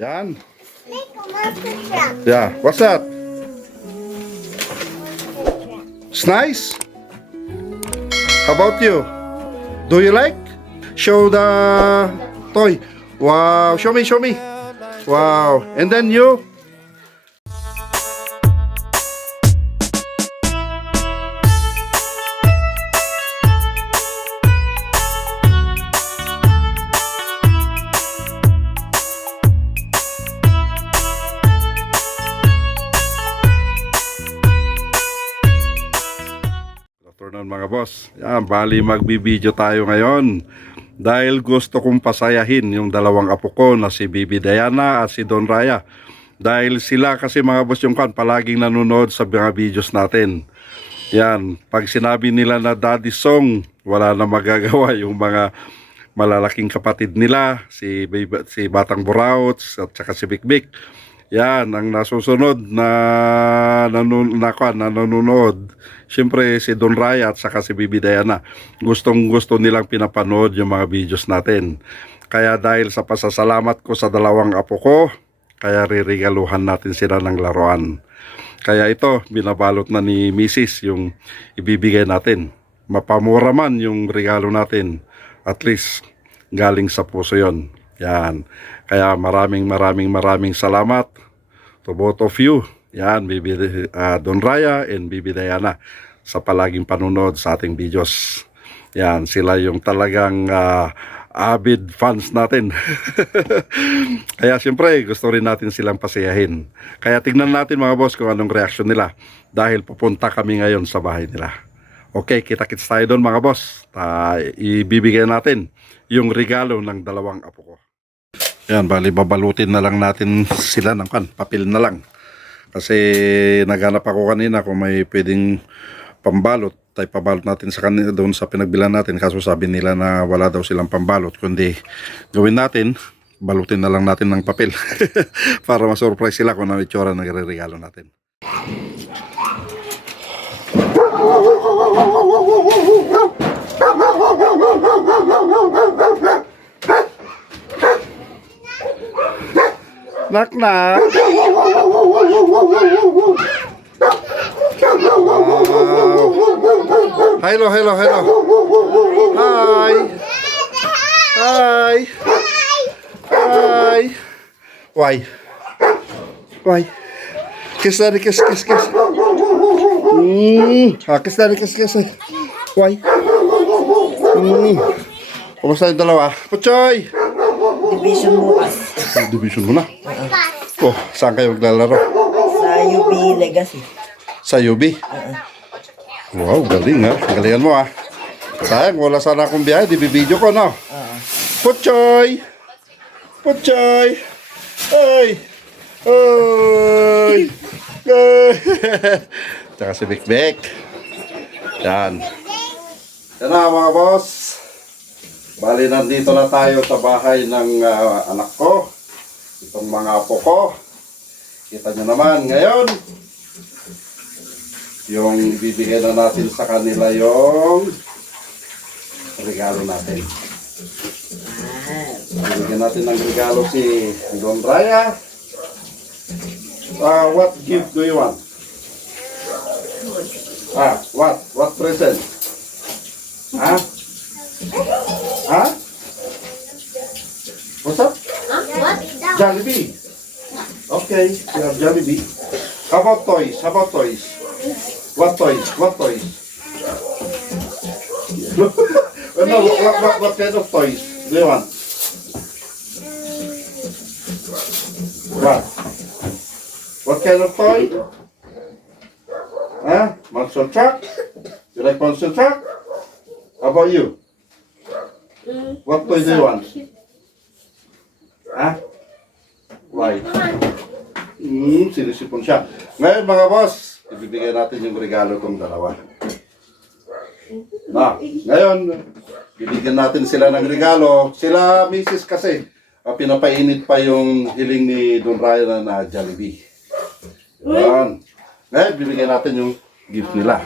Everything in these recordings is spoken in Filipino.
Yan. Yeah, what's that? It's nice. How about you? Do you like? Show the toy. Wow, show me, show me. Wow, and then you? Afternoon mga boss. Yan, bali magbibideo tayo ngayon dahil gusto kong pasayahin yung dalawang apo ko na si Bibi Diana at si Don Raya. Dahil sila kasi mga boss yung palaging nanonood sa mga videos natin. Yan, pag sinabi nila na Daddy Song, wala na magagawa yung mga malalaking kapatid nila, si Batang Burauts at saka si Bikbik. Yan, ang nasusunod na nanonood, siyempre si Don Raya at saka si Bibi Diana. Gustong-gusto nilang pinapanood yung mga videos natin. Kaya dahil sa pasasalamat ko sa dalawang apo ko, kaya ririgaluhan natin sila ng laruan. Kaya ito, binabalot na ni Mrs. yung ibibigay natin. Mapamura man yung regalo natin. At least, galing sa puso yon. Yan. Kaya maraming salamat to both of you. Yan, Don Raya and Bibi Diana sa palaging panunod sa ating videos. Yan, sila yung talagang avid fans natin. Kaya siyempre, gusto rin natin silang pasiyahin. Kaya tignan natin mga boss kung anong reaksyon nila dahil pupunta kami ngayon sa bahay nila. Okay, kita-kits tayo doon mga boss. Ibibigay natin yung regalo ng dalawang apo ko. Yan, bali babalutin na lang natin sila ng papel na lang. Kasi naghanap ako kanina kung may pwedeng pambalot. Tayo pabalot natin sa kanila doon sa pinagbilan natin. Kaso sabi nila na wala daw silang pambalot. Kundi gawin natin, balutin na lang natin ng papel. Para ma-surprise sila kung ano itsura ng regalo natin. Knock knock. Wow. Hello. Hi. Why? Kiss daddy, kiss. Kiss daddy, kiss. Why? Kumusta yung dalawa? Puchoy! Division bukas. Division mo na? Oh, saan kayo maglalaro? Sa UB Legacy. Sa UB? Wow, galing ha. Galingan mo ha. Sayang, wala sana akong biyahe. Di bibidyo ko, no? Puchoy! Ay! Tsaka si Bikbik. Yan. Yan na mga boss. Bali, nandito na tayo sa bahay ng anak ko. Itong mga apo ko. Kita nyo naman ngayon. Yung bibigyan na natin sa kanila yung regalo natin. Bibigyan natin ng regalo si Don Raya. What gift do you want? What present? What's up? What? Jollibee. Okay, you have Jollibee. How about toys? What toys? No, what kind of toys do you want? What kind of toy? Monster truck? You like monster truck? How about you? What toy do you want? Why? Sinisipon siya. Ngayon mga boss, ibibigay natin yung regalo kong dalawa. Ngayon, bibigyan natin sila ng regalo. Sila misis kasi, pinapainit pa yung hiling ni Don Raya na Jollibee. Yan. Ngayon, bibigyan natin yung gift nila.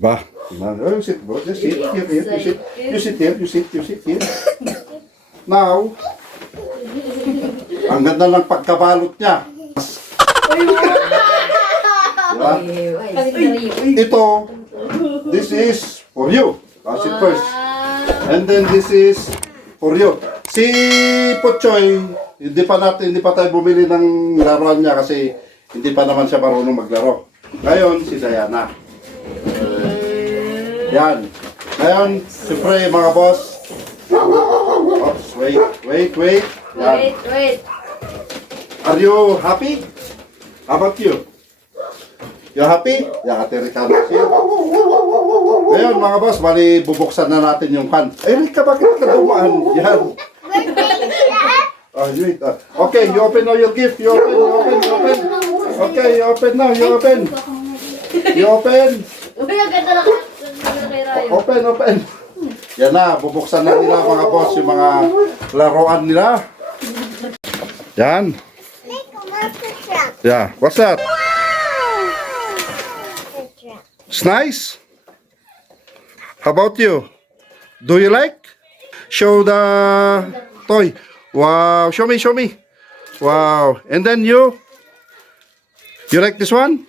Ba? You sit, bro. Just sit here. You sit here. Now, Ang ganda ng pagkabalot niya. Diba? Ito, this is for you. That's it first. And then this is for you. Si Pochoy, hindi pa tayo bumili ng laruan niya kasi hindi pa naman siya marunong maglaro. Ngayon, si Diana. Yan. Ngayon, siyempre mga boss. Oops, wait. Yan. Wait. Are you happy? How about you? You happy? Yeah, Ate Ricardo siya. Ngayon mga boss, bali bubuksan na natin yung can. Eh, Rika, bakit ka dumaan? Yan. Wait. Okay, you open now your gift. You open. Okay, you open now. You open. Uy, ang ganda na kay Rayo. Open. Yan na, bubuksan na nila mga boss yung mga laruan nila. Yan. Yeah, what's that? It's nice. How about you? Do you like? Show the toy. Wow, show me. Wow, and then you like this one?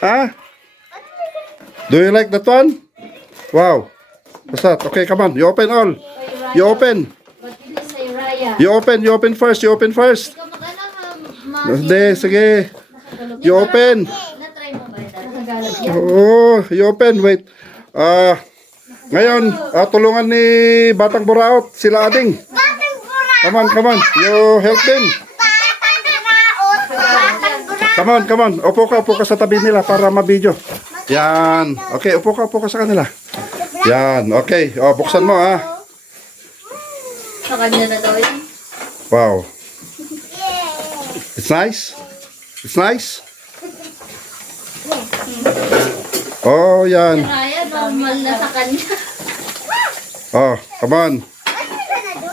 Huh? Do you like that one? Wow. What's that? Okay, come on. You open all. You open. Ba't hindi sa'yo, Raya? You open first. Ikaw mag-ano, Hindi, sige. You open. Na-try mo ba ito? Nakagalag yan. Oh, you open. Wait. Ngayon, tulungan ni Batang Buraot, sila Ading. Come on. You help them. Come on. Upo ka sa tabi nila para mabidyo. Yan. Okay, upo ka sa kanila. Yan. Okay. Buksan mo Sa kanya na daw yun. Wow. It's nice. Oh, yan. Raya, normal na sa kanya. Oh, come on. Ay, ano?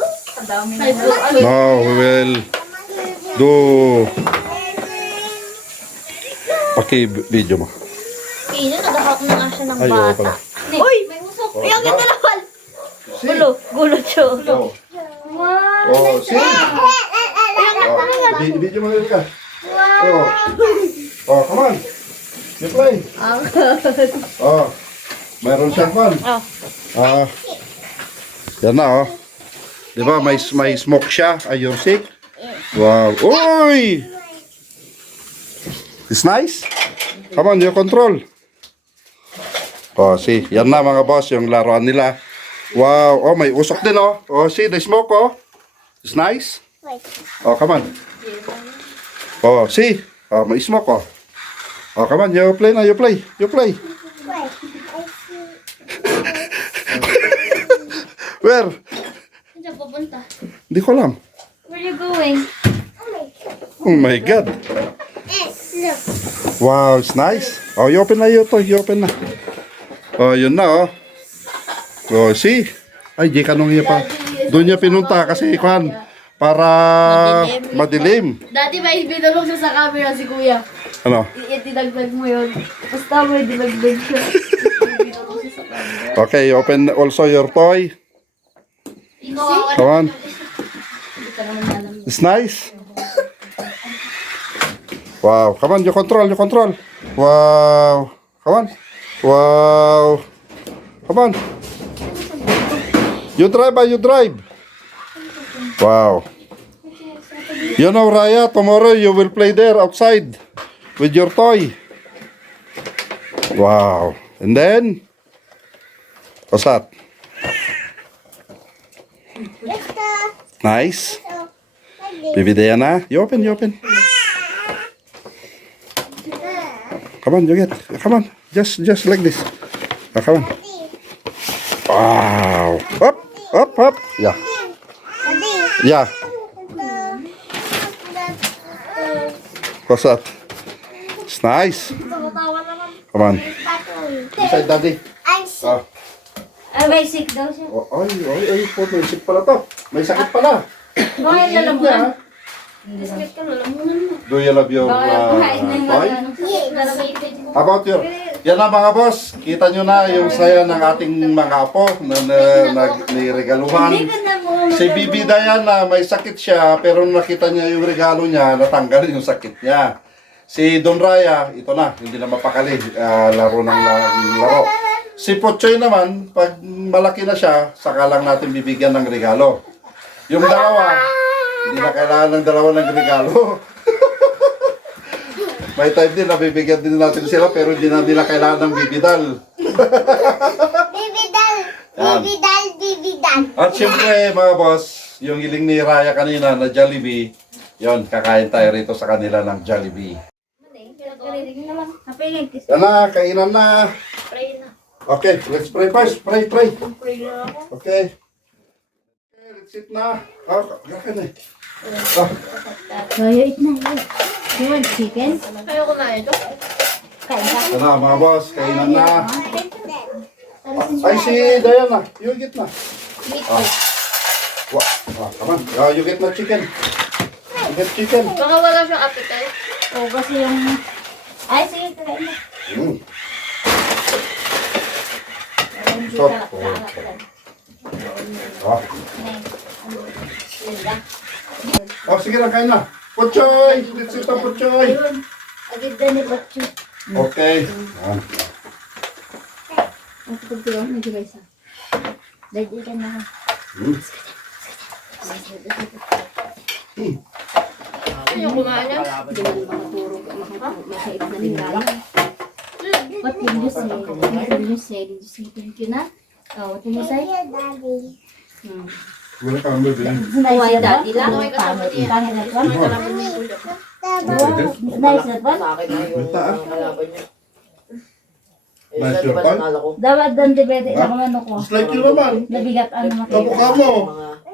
Now we will do video mo. Nagahawak na nga siya ng Ay, oo bata. pala. Uy! May usok! Ay, ang ganda naman! Gulo siya. Oh, see? Video mo rin ka. Oh, come on. You play. Oh, mayroon siyang fun. Yan na, oh. Diba, may smoke siya. Are you sick? Wow. Uy! It's nice. Come on, you control. Oh, see. Yan na mga boss, yung laruan nila. Wow. Oh, may usok din, oh. Oh, see, the smoke, oh. It's nice. Oh, come on. Oh, see. Oh, may smoke, oh. Oh, come on, you play na, you play. Where? Saan pupunta? Hindi ko alam. Where you going? Oh my God. Wow, it's nice. Oh, you open na. Oh, yun na, oh. Oh, see? Ay, di ka nung iya pa. Doon niya pinunta kasi, Kwan, para madilim. Dati may binulong siya sa camera si Kuya. Ano? Itinagdag mo yun. Basta may dinagdag siya. Binulong siya sa camera. Okay, open also your toy. Come on. Hindi ka naman alam. It's nice. Wow. Come on, you control. Wow. Come on. Wow. Come on. You drive. Wow. You know, Raya, tomorrow you will play there outside with your toy. Wow. And then, what's that? Nice. Baby Diana, you open. Come on, you get. Come on, just like this. Come on. Wow. Up. Yeah. What's that? It's nice. Come on. Inside, Daddy. Oh. May sick daw siya. Ay, may sakit pala to. May sakit pala. Bakit lalamunan? Yeah. Sakit ka, lalamunan mo. Do you love your Bakit kumain na yung toy? ano? How about your? Yan na mga boss, kita nyo na yung saya ng ating mga apo na niregaluhan. Si Bibi Diana, may sakit siya, pero nung nakita niya yung regalo niya, natanggal yung sakit niya. Si Don Raya, ito na, hindi na mapakali, laro ng laro. Si Pochoy naman, pag malaki na siya, saka lang natin bibigyan ng regalo. Yung dalawa, hindi na kailangan ng dalawa ng regalo. May time din na bibigyan din natin sila, pero hindi na nila kailangan ng bibidal. Bibidal! Yan. Bibidal! Bibidal! At syempre mga boss, yung hiling ni Raya kanina na Jollibee, yon kakain tayo rito sa kanila ng Jollibee. Yan na, kainan na. Pray na. Okay, let's pray first. Pray. Pray na ako. Okay. Okay, let's eat na. Oh, kakain na. Oh, So, you eat na. You want chicken? Ayoko na ito. Kain ka. yan na mga boss, kainan na. Ay, si Diana, you get na. Come on. You get na chicken. You get chicken. Baka wala siyang appetite. O, kasi yung... Ay, sige, kain na. Mm. Hindi Stop. kalat-kalat lang. Oh. Oh, sige na, kain na. Puchoy! Let's eat na, Puchoy! Ayun. Agad na ni Bachu. Okay. Yan. Ang pagkiro, nagigay sa. Dahil ka na. Mm. Ano yung kumain niya? Hindi man makaturo. Makait na nila. What did you say? What did you say? Did you say thank you na? Oh, what did you say? Daddy. Wala kang bibili. Why daddy lang? Ano yung kasama niya? Pangit na one? May kalaban niya yung ulo. Nice that one? Basta ah. Nice your pan. Dapat doon debete na kung ano ko. Just like you naman. Nabigat ano Kamukha makita. mo.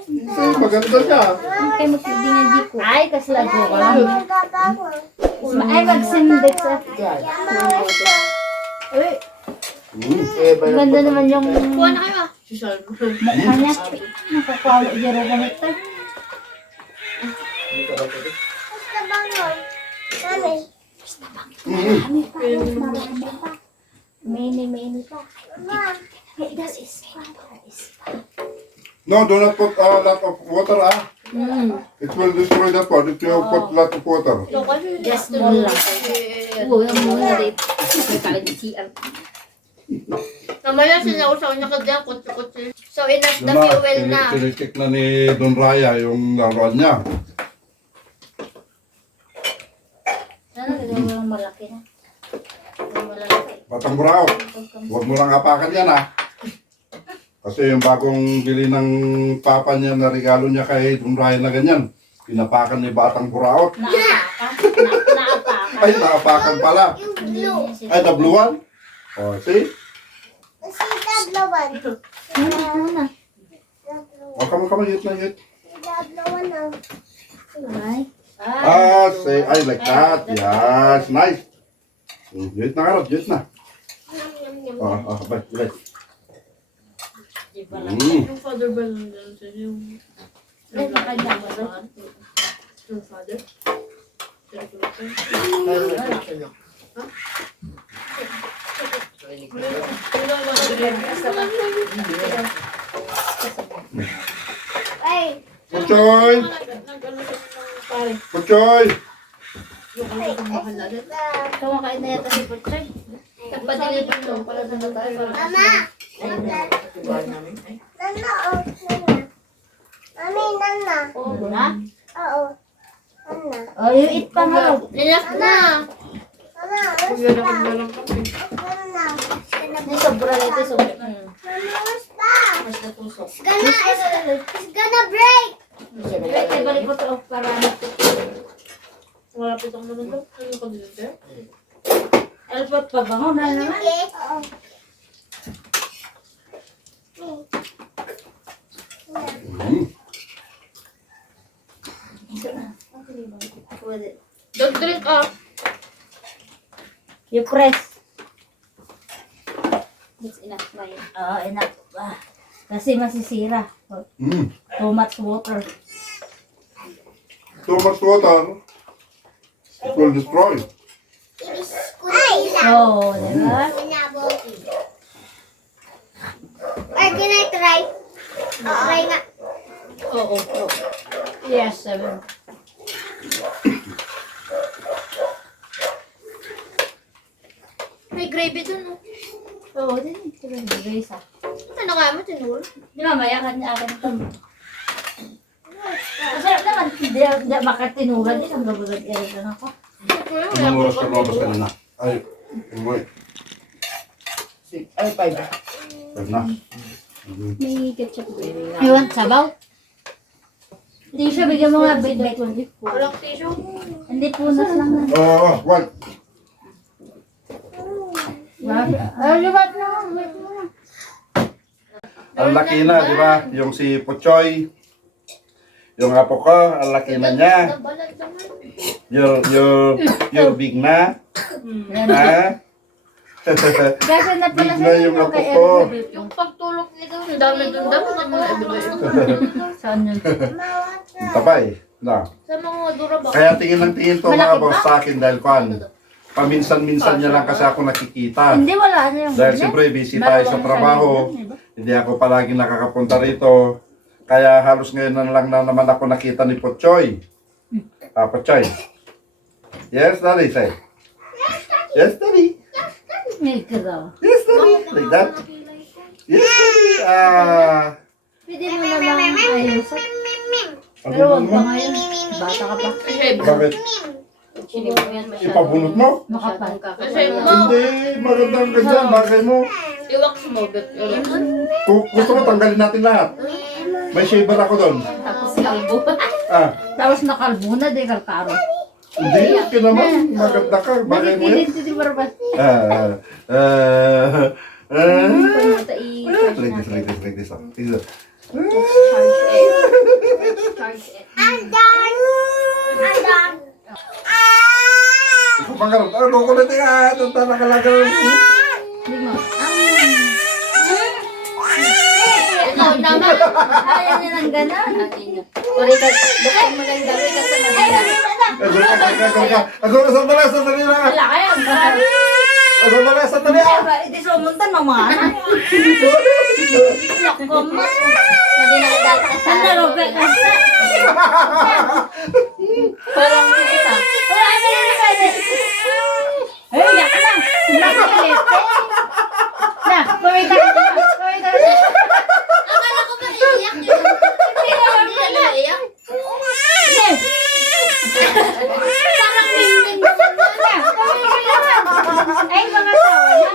Kasi maganda siya. Kay magpibingan di ko. Ay, kaslag ko ka lang. Ay, magsindex sa. Uy, Mm. ganda naman yung Kuha na kayo ah. mukha niya. Nakakawala dyan ang ganito. Basta bangon. Mami. Mini pa. Mama. Hey, that is fun. No, do not put a lot of water ah. It will destroy that part if you put lot of water. Ito kasi Just small lang. Oo, yung muna rin. Kaya di CR. Namaya sinausaw niya ka dyan, kutsi-kutsi. So enough the Diba, fuel na. tinitik na ni Don Raya yung laruan niya. Ano, yung malaki na. Yung malaki. Batang buraw. Huwag mo lang apakan yan ah. Kasi yung bagong bili ng papa niya na regalo niya kay Don Raya na ganyan. Pinapakan ni Batang Buraot. Naapaka. Ay, naapakan pala. Yung blue. Ay, nabluwan. Oh, see? Si Tablawan. Ano na? Oh, come on, hit na hit. Si Tablawan na. Ay. Ah, say, I like that. Yes, nice. Hit na karot, hit na. Bye. Yung father ba nun dyan sa yung... Ay, makanya ba ba? Yung father? Ay. Puchoy! Puchoy! Kumakain na yata si Putsoy. Nagpadilin ito para sa tayo. Mama. Nana, oh. Nana. Mami, Nana. Oo na? Oo. Nana. Oh, you eat pa nga. Enough na! Mama, Kuya na kaglalang kami. Nana. Hindi, sobra na ito. Sobra. Mama, basta. Mas natusok. It's gonna break. Ay, balik ko to para Wala pitong naman ito. Ano yung kandilite? alpot pa ba? Na naman. Okay. Oo. Don't drink ah. You press. That's enough ba yun? Oo, enough. Kasi masisira. Too much water. Too much water, it will destroy. Ay! So, diba? Can I try? Try nga. Oo. Yes, 7. May gravy dun, oh. Oo, din. Grace ah. Ano kaya mo, tinuro? Di mamaya ka niya akin ito. Masarap naman. Hindi makatinugan din. Ang gabagad lang ako. Anong oras ka lumabas ka na? Ay, umuwi. Ay, 5. Pwede na. May ketchup. You want sabaw? Hindi siya, bigyan mo nga bait-bait. Walang tissue. Hindi, punas lang na. Oo, one. Liwat na. Wait mo na. Ang laki na, di ba? Yung si Puchoy. Yung apo ko, ang laki na niya. Balag naman. You're big na. Ha? Kasi na pala Big na yung apo ko. Yung pagtulog nito, ang dami dun. Dami na Saan yun? Tapay. Na. Sa mga duraba. Kaya tingin ng tingin to mga boss sa akin dahil kwan. Paminsan-minsan niya lang kasi ako nakikita. Hindi, wala na yung Dahil siyempre busy tayo sa trabaho. Hindi ako palagi nakakapunta rito. Kaya halos ngayon na lang na naman ako nakita ni Pochoy. Pochoy. Yes, Daddy, say. Yes, Daddy. Milk daw. Yes, Daddy. Like that. Yes, Daddy. Pwede mo naman ayusin. Ano Pero wag mo? pa ngayon. Bata ka pa. Bakit? Ipabunot mo? Makapal. Kasi mo, Hindi, magandang ganyan. Bagay mo. iwak mo, bet. Gusto mo tanggalin natin lahat. May shaver ako doon. Tapos kalbo. Tapos nakalbo na, di kalkaro. hindi, okay naman. Maganda ka. Bagay mo yan. Hindi barbas. Like this. I'm done. I'm done. Ikaw pang karot. Kukulit nga. Ito talaga lang. Hindi mo. Ikaw naman. Ayaw niya ng ganon. Sorry ka. Bukay mo lang gawin ka sa mga. Ako, sandali lang. Wala kayo. Sandali. Hindi sumuntan ng mga anak. Nakomot. Hindi na data ka sa Ang narobe ka. Parang kita. Wala na rin pwede. Ay, yak na. Nakikilit. Na, pumita ka na. Akala ko ba iiyak yun? Hindi na iiyak. Parang mingming naman na. Ay, mga tawa na.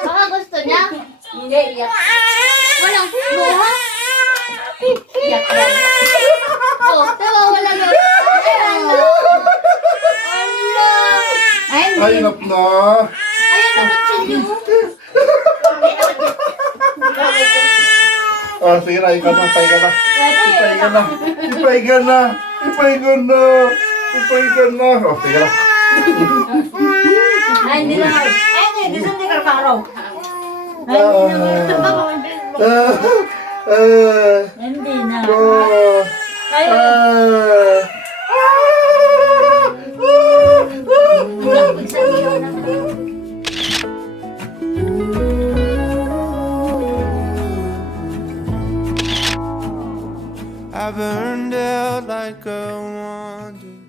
Baka gusto niya. Hindi, iyak. Walang buha. Iyak yan. Oh, tawa wala na. Ay, hindi. Ay, nap na. Ayan ang kutsilyo. Sige na, ikaw na. Pahinga na. Sige na. Ay, hindi na. Ay, hindi. Gusto hindi karkaraw. Ay, hindi na. Hindi na. Ay, lapit sa iyo na. I burned out like a wanderer.